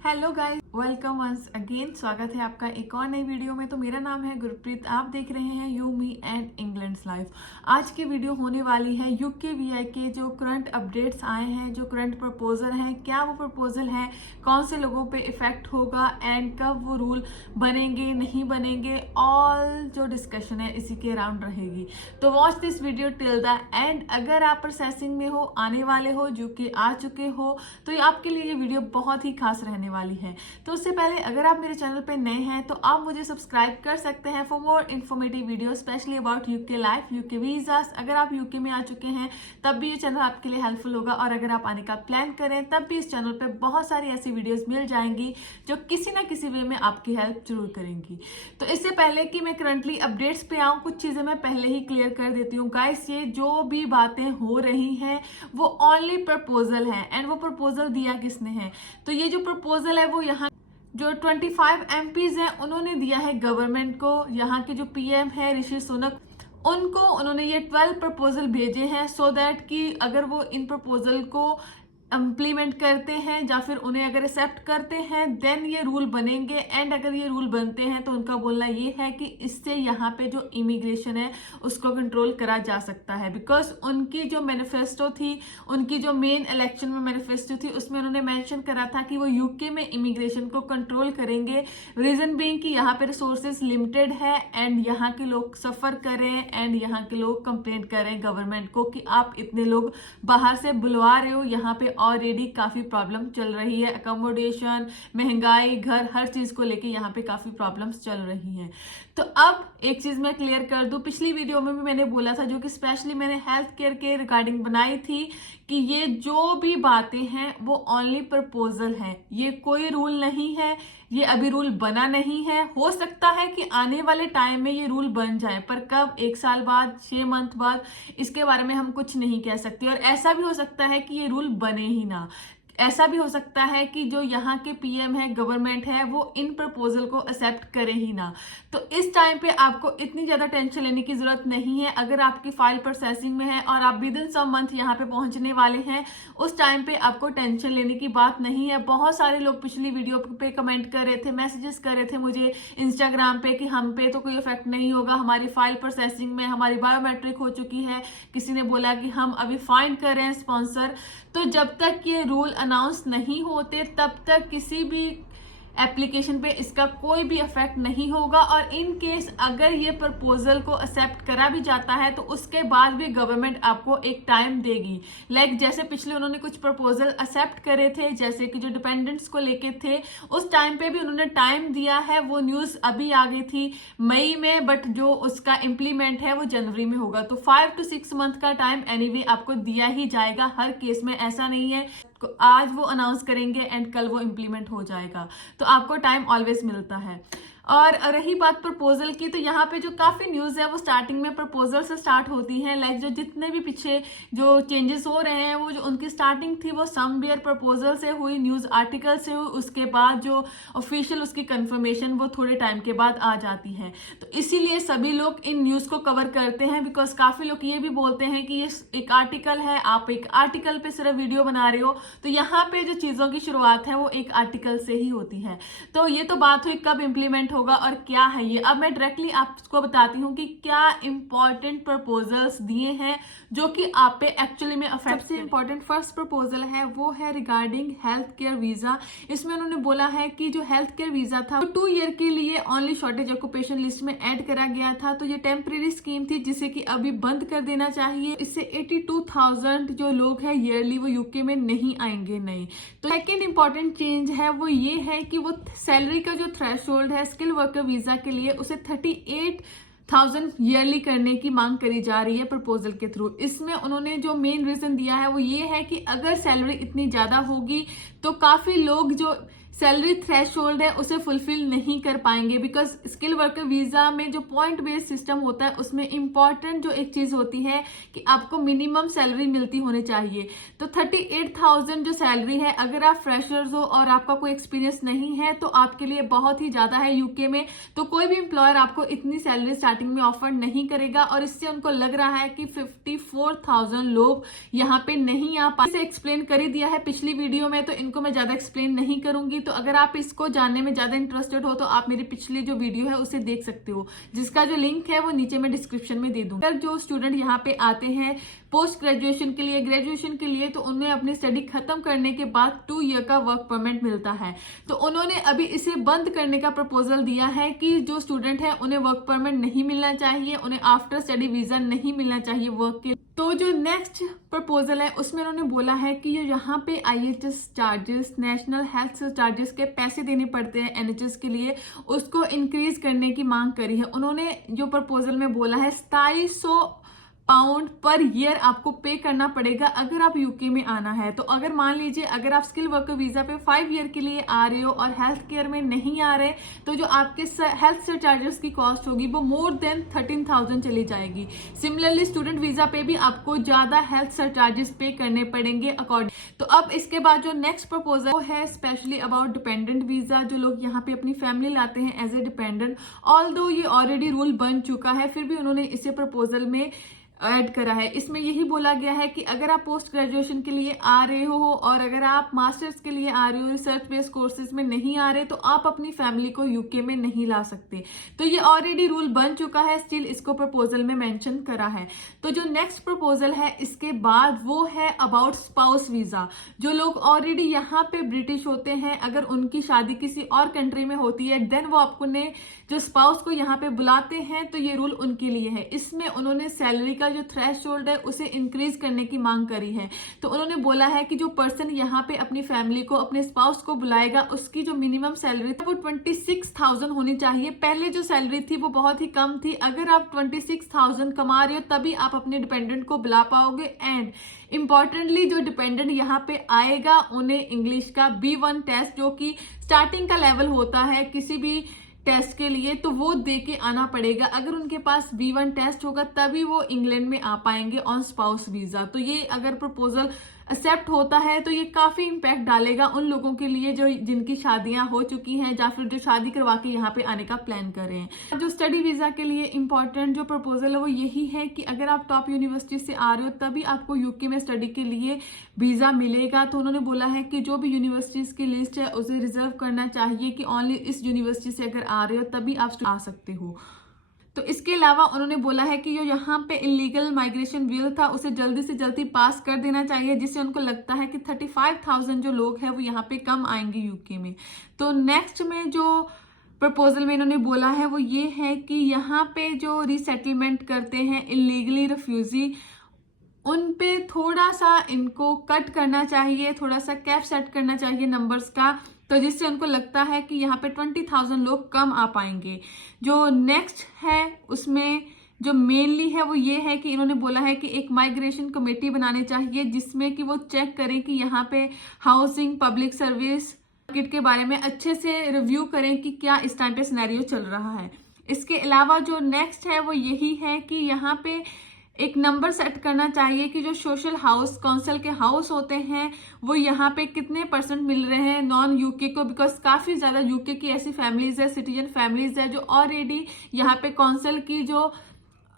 Hello guys, welcome once again. स्वागत है आपका एक और नई वीडियो में। तो मेरा नाम है गुरप्रीत, आप देख रहे हैं you me and England's life. आज की वीडियो होने वाली है यूके वीआई के जो करंट अपडेट्स आए हैं, जो करंट प्रपोजल हैं, क्या वो प्रपोजल हैं, कौन से लोगों पे इफेक्ट होगा एंड कब वो रूल बनेंगे नहीं बनेंगे, ऑल जो डिस्कशन है इसी के अराउंड रहेगी। तो watch this video till the end. अगर आप प्रोसेसिंग में हो, आने वाले हो, जो कि आ चुके हो, तो ये आपके लिए ये वीडियो बहुत ही खास रहने वाली है। तो उससे पहले अगर आप मेरे चैनल पे नए हैं तो आप मुझे सब्सक्राइब कर सकते हैं for more informative video specially about UK life, UK visas. अगर आप यूके में आ चुके हैं तब भी ये चैनल आपके लिए हेल्पफुल होगा, और अगर आप आने का प्लान करें तब भी इस चैनल पे बहुत सारी ऐसी वीडियोस मिल जाएंगी जो किसी ना किसी वे में आपकी हेल्प जरूर करेंगी। तो इससे पहले कि मैं करंटली अपडेट्स पे आऊँ, कुछ चीजें मैं पहले ही क्लियर कर देती हूँ गाइस। ये जो भी बातें हो रही हैं वो ओनली प्रपोजल है, एंड वो प्रपोजल दिया किसने है? तो ये जो प्रपोजल है वो यहाँ जो 25 एमपीज हैं उन्होंने दिया है गवर्नमेंट को। यहाँ के जो पीएम है ऋषि सुनक, उनको उन्होंने ये 12 प्रपोजल भेजे हैं सो दैट कि अगर वो इन प्रपोजल को इम्प्लीमेंट करते हैं या फिर उन्हें अगर एक्सेप्ट करते हैं देन ये रूल बनेंगे। एंड अगर ये रूल बनते हैं तो उनका बोलना ये है कि इससे यहाँ पे जो इमिग्रेशन है उसको कंट्रोल करा जा सकता है। बिकॉज उनकी जो मैनिफेस्टो थी, उनकी जो मेन इलेक्शन में मैनिफेस्टो थी, उसमें उन्होंने मेंशन करा था कि वो यूके में इमिग्रेशन को कंट्रोल करेंगे। रीजन बीइंग कि यहाँ पे रिसोर्सेज लिमिटेड है एंड यहाँ के लोग सफर करें एंड यहाँ के लोग कंप्लेंट करें गवर्नमेंट को कि आप इतने लोग बाहर से बुलवा रहे हो। यहाँ पे ऑलरेडी काफी प्रॉब्लम चल रही है, अकोमोडेशन, महंगाई, घर, हर चीज को लेके यहाँ पे काफी प्रॉब्लम्स चल रही हैं। तो अब एक चीज मैं क्लियर कर दूं, पिछली वीडियो में भी मैंने बोला था, जो कि स्पेशली मैंने हेल्थ केयर के रिगार्डिंग बनाई थी, कि ये जो भी बातें हैं वो ओनली प्रपोजल हैं, ये कोई रूल नहीं है, ये अभी रूल बना नहीं है। हो सकता है कि आने वाले टाइम में ये रूल बन जाए, पर कब, 1 साल बाद, 6 मंथ बाद, इसके बारे में हम कुछ नहीं कह सकते। और ऐसा भी हो सकता है कि ये रूल बने ही ना। ऐसा भी हो सकता है कि जो यहाँ के पीएम है, गवर्नमेंट है, वो इन प्रपोजल को एक्सेप्ट करे ही ना। तो इस टाइम पे आपको इतनी ज्यादा टेंशन लेने की जरूरत नहीं है। अगर आपकी फाइल प्रोसेसिंग में है और आप विद इन सम मंथ यहाँ पे पहुंचने वाले हैं, उस टाइम पे आपको टेंशन लेने की बात नहीं है। बहुत सारे लोग पिछली वीडियो पे कमेंट कर रहे थे, मैसेजेस कर रहे थे मुझे इंस्टाग्राम पे कि हम पे तो कोई इफेक्ट नहीं होगा, हमारी फाइल प्रोसेसिंग में, हमारी बायोमेट्रिक हो चुकी है। किसी ने बोला कि हम अभी फाइंड कर रहे हैं स्पॉन्सर। तो जब तक ये रूल अनाउंस नहीं होते तब तक किसी भी एप्लीकेशन पे इसका कोई भी इफेक्ट नहीं होगा। और इन केस अगर ये प्रपोजल को एक्सेप्ट करा भी जाता है तो उसके बाद भी गवर्नमेंट आपको एक टाइम देगी। लाइक जैसे पिछले उन्होंने कुछ प्रपोजल एक्सेप्ट करे थे, जैसे कि जो डिपेंडेंट्स को लेके थे, उस टाइम पे भी उन्होंने टाइम दिया है। वो न्यूज अभी आ गई थी मई में, बट जो उसका इम्प्लीमेंट है वो जनवरी में होगा। तो 5 to 6 मंथ का टाइम एनीवे आपको दिया ही जाएगा हर केस में। ऐसा नहीं है आज वो अनाउंस करेंगे एंड कल वो इम्प्लीमेंट हो जाएगा, तो आपको टाइम ऑलवेज मिलता है। और रही बात प्रपोजल की, तो यहाँ पे जो काफी न्यूज है वो स्टार्टिंग में प्रपोजल से स्टार्ट होती है। लाइक जो जितने भी पीछे जो चेंजेस हो रहे हैं, वो जो उनकी स्टार्टिंग थी वो समवेयर प्रपोजल से हुई, न्यूज आर्टिकल से हुई, उसके बाद जो ऑफिशियल उसकी कंफर्मेशन वो थोड़े टाइम के बाद आ जाती है। तो इसीलिए सभी लोग इन न्यूज को कवर करते हैं, बिकॉज काफी लोग ये भी बोलते हैं कि ये एक आर्टिकल है, आप एक आर्टिकल पे सिर्फ वीडियो बना रहे हो। तो यहाँ पे जो चीजों की शुरुआत है वो एक आर्टिकल से ही होती है। तो ये तो बात हुई कब इंप्लीमेंट होगा और क्या है ये। अब मैं डायरेक्टली आपको बताती हूँ कि क्या इंपॉर्टेंट प्रपोजल्स दिए हैं जो कि आप पे एक्चुअली में अफेक्ट। सबसे इंपॉर्टेंट फर्स्ट प्रपोजल है वो है रिगार्डिंग हेल्थ केयर वीजा। इसमें उन्होंने बोला है कि जो हेल्थ केयर वीजा था वो 2 ईयर के लिए ओनली शॉर्टेज ऑक्यूपेशन लिस्ट में ऐड करा गया था। तो ये टेम्परेरी स्कीम थी जिसे कि अभी बंद कर देना चाहिए। इससे 82,000 जो लोग हैं ईयरली वो यूके में नहीं आएंगे नहीं। तो सेकेंड इंपॉर्टेंट चेंज है वो ये है कि वो सैलरी का जो थ्रेशोल्ड है स्किल वर्कर वीजा के लिए, उसे 38,000 ईयरली करने की मांग करी जा रही है प्रपोजल के थ्रू। इसमें उन्होंने जो मेन रीजन दिया है वो ये है कि अगर सैलरी इतनी ज्यादा होगी तो काफी लोग जो सैलरी थ्रेशोल्ड है उसे फुलफिल नहीं कर पाएंगे। बिकॉज स्किल वर्कर वीजा में जो पॉइंट बेस्ड सिस्टम होता है उसमें इंपॉर्टेंट जो एक चीज होती है कि आपको मिनिमम सैलरी मिलती होनी चाहिए। तो 38,000 जो सैलरी है, अगर आप फ्रेशर्स हो और आपका कोई एक्सपीरियंस नहीं है तो आपके लिए बहुत ही ज्यादा है यूके में। तो कोई भी एम्प्लॉयर आपको इतनी सैलरी स्टार्टिंग में ऑफर नहीं करेगा, और इससे उनको लग रहा है कि 54,000 लोग यहाँ पे नहीं आ पाए। इसे एक्सप्लेन कर ही दिया है पिछली वीडियो में, तो इनको मैं ज्यादा एक्सप्लेन नहीं करूंगी। तो अगर आप इसको जानने में ज्यादा इंटरेस्टेड हो तो आप मेरी पिछली जो वीडियो है उसे देख सकते हो, जिसका जो लिंक है वो नीचे मैं डिस्क्रिप्शन में दे दूंगी। अगर जो स्टूडेंट यहाँ पे आते हैं पोस्ट ग्रेजुएशन के लिए, ग्रेजुएशन के लिए, तो उन्हें अपनी स्टडी खत्म करने के बाद 2 ईयर का वर्क परमिट मिलता है। तो उन्होंने अभी इसे बंद करने का प्रपोजल दिया है कि जो स्टूडेंट है उन्हें वर्क परमिट नहीं मिलना चाहिए, उन्हें आफ्टर स्टडी वीजा नहीं मिलना चाहिए वर्क के। तो जो नेक्स्ट प्रपोजल है उसमें उन्होंने बोला है कि ये यहाँ पे IHS charges, national health charges के पैसे देने पड़ते हैं NHS के लिए, उसको इंक्रीज करने की मांग करी है। उन्होंने जो प्रपोजल में बोला है 2700 पाउंड पर ईयर आपको पे करना पड़ेगा अगर आप यूके में आना है। तो अगर मान लीजिए अगर आप स्किल वर्कर वीजा पे 5 ईयर के लिए आ रहे हो और हेल्थ केयर में नहीं आ रहे, तो जो आपके हेल्थ केयर चार्जेस की कॉस्ट होगी वो मोर देन 13,000 चली जाएगी। सिमिलरली स्टूडेंट वीजा पे भी आपको ज्यादा हेल्थ केयर चार्जेस पे करने पड़ेंगे अकॉर्डिंग। तो अब इसके बाद जो नेक्स्ट प्रपोजल वो है स्पेशली अबाउट डिपेंडेंट वीजा, जो लोग यहाँ पे अपनी फैमिली लाते हैं एज ए डिपेंडेंट। ऑल्दो ये ऑलरेडी रूल बन चुका है, फिर भी उन्होंने इसे प्रपोजल में ऐड करा है। इसमें यही बोला गया है कि अगर आप पोस्ट ग्रेजुएशन के लिए आ रहे हो और अगर आप मास्टर्स के लिए आ रहे हो, रिसर्च बेस्ड कोर्सेज में नहीं आ रहे, तो आप अपनी फैमिली को यूके में नहीं ला सकते। तो ये ऑलरेडी रूल बन चुका है, स्टिल इसको प्रपोजल में मेंशन करा है। तो जो नेक्स्ट प्रपोजल है इसके बाद वो है अबाउट स्पाउस वीजा। जो लोग ऑलरेडी यहाँ पे ब्रिटिश होते हैं, अगर उनकी शादी किसी और कंट्री में होती है, देन वो आपको ने जो स्पाउस को यहाँ पे बुलाते हैं, तो ये रूल उनके लिए है। इसमें उन्होंने सैलरी का जो थ्रेशोल्ड है उसे इंक्रीज करने की मांग करी है। तो उन्होंने बोला है कि जो पर्सन यहाँ पे अपनी फैमिली को, अपने स्पाउस को बुलाएगा, उसकी जो मिनिमम सैलरी थी वो 26,000 होनी चाहिए। पहले जो सैलरी थी वो बहुत ही कम थी। अगर आप 26,000 कमा रहे हो तभी आप अपने डिपेंडेंट को बुला पाओगे। एंड इंपॉर्टेंटली जो डिपेंडेंट यहाँ पे आएगा उन्हें इंग्लिश का B1 टेस्ट, जो कि स्टार्टिंग का लेवल होता है किसी भी टेस्ट के लिए, तो वो दे के आना पड़ेगा। अगर उनके पास B1 टेस्ट होगा तभी वो इंग्लैंड में आ पाएंगे ऑन स्पाउस वीजा। तो ये अगर प्रपोजल एक्सेप्ट होता है तो ये काफी इंपैक्ट डालेगा उन लोगों के लिए जो जिनकी शादियां हो चुकी हैं या फिर जो शादी करवा के यहाँ पे आने का प्लान कर रहे हैं। जो स्टडी वीजा के लिए इंपॉर्टेंट जो प्रपोजल है वो यही है कि अगर आप टॉप यूनिवर्सिटी से आ रहे हो तभी आपको यूके में स्टडी के लिए वीजा मिलेगा। तो उन्होंने बोला है कि जो भी यूनिवर्सिटीज की लिस्ट है उसे रिजर्व करना चाहिए कि ओनली इस यूनिवर्सिटी से अगर आ रहे हो तभी आप आ सकते हो। तो इसके अलावा उन्होंने बोला है कि जो यहाँ पे इलीगल माइग्रेशन बिल था उसे जल्दी से जल्दी पास कर देना चाहिए, जिससे उनको लगता है कि 35,000 जो लोग हैं वो यहाँ पे कम आएंगे यूके में। तो नेक्स्ट में जो प्रपोजल में इन्होंने बोला है वो ये है कि यहाँ पे जो रीसेटलमेंट करते हैं इलीगली रिफ्यूजी, उन पे थोड़ा सा इनको कट करना चाहिए, थोड़ा सा कैप सेट करना चाहिए नंबर्स का, तो जिससे उनको लगता है कि यहाँ पे 20,000 लोग कम आ पाएंगे। जो नेक्स्ट है उसमें जो मेनली है वो ये है कि इन्होंने बोला है कि एक माइग्रेशन कमेटी बनानी चाहिए जिसमें कि वो चेक करें कि यहाँ पे हाउसिंग, पब्लिक सर्विस मार्केट के बारे में अच्छे से रिव्यू करें कि क्या इस टाइम पे सिनेरियो चल रहा है। इसके अलावा जो नेक्स्ट है वो यही है कि यहाँ पे एक नंबर सेट करना चाहिए कि जो सोशल हाउस काउंसिल के हाउस होते हैं वो यहाँ पे कितने % मिल रहे हैं नॉन यूके को, बिकॉज काफी ज्यादा यूके की ऐसी फैमिलीज है, सिटीजन फैमिलीज है जो ऑलरेडी यहाँ पे काउंसिल की जो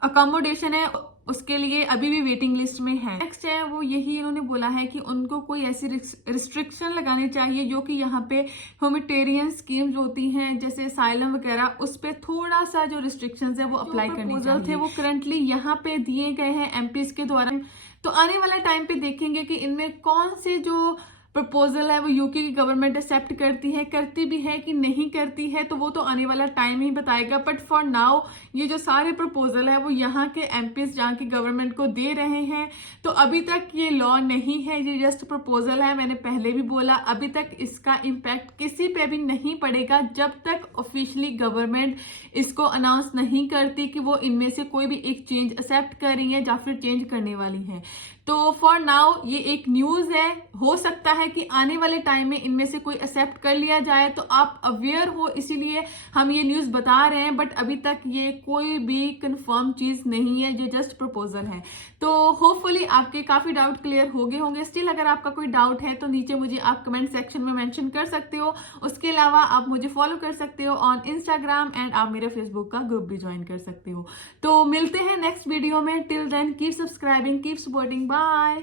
अकोमोडेशन है उसके लिए अभी भी वेटिंग लिस्ट में है। नेक्स्ट है वो यही इन्होंने बोला है कि उनको कोई ऐसी रिस्ट्रिक्शन लगानी चाहिए जो कि यहाँ पे ह्यूमैनिटेरियन स्कीम्स होती हैं जैसे असाइलम वगैरह, उस पे थोड़ा सा जो रिस्ट्रिक्शंस है वो अप्लाई करनी चाहिए। थे वो करंटली यहाँ पे दिए गए हैं एमपीज के द्वारा। तो आने वाला टाइम पे देखेंगे कि इनमें कौन से जो प्रपोजल है वो यूके की गवर्नमेंट एक्सेप्ट करती भी है कि नहीं करती है, तो वो तो आने वाला टाइम ही बताएगा। बट फॉर नाउ ये जो सारे प्रपोजल है वो यहाँ के एमपीज जहाँ की गवर्नमेंट को दे रहे हैं। तो अभी तक ये लॉ नहीं है, ये जस्ट प्रपोजल है। मैंने पहले भी बोला अभी तक इसका इम्पैक्ट किसी पे भी नहीं पड़ेगा जब तक ऑफिशियली गवर्नमेंट इसको अनाउंस नहीं करती कि वो इनमें से कोई भी एक चेंज एक्सेप्ट कर रही है या फिर चेंज करने वाली है। तो फॉर नाउ ये एक न्यूज है, हो सकता है कि आने वाले टाइम में इनमें से कोई एक्सेप्ट कर लिया जाए, तो आप अवेयर हो इसीलिए हम ये न्यूज बता रहे हैं। बट अभी तक ये कोई भी कंफर्म चीज नहीं है, ये जस्ट प्रपोजल है। तो होपफुली आपके काफी डाउट क्लियर हो गए होंगे। स्टिल अगर आपका कोई डाउट है तो नीचे मुझे आप कमेंट सेक्शन में मेंशन कर सकते हो। उसके अलावा आप मुझे फॉलो कर सकते हो ऑन इंस्टाग्राम एंड आप मेरे फेसबुक का ग्रुप भी ज्वाइन कर सकते हो। तो मिलते हैं नेक्स्ट वीडियो में। Till then keep subscribing, keep supporting, bye.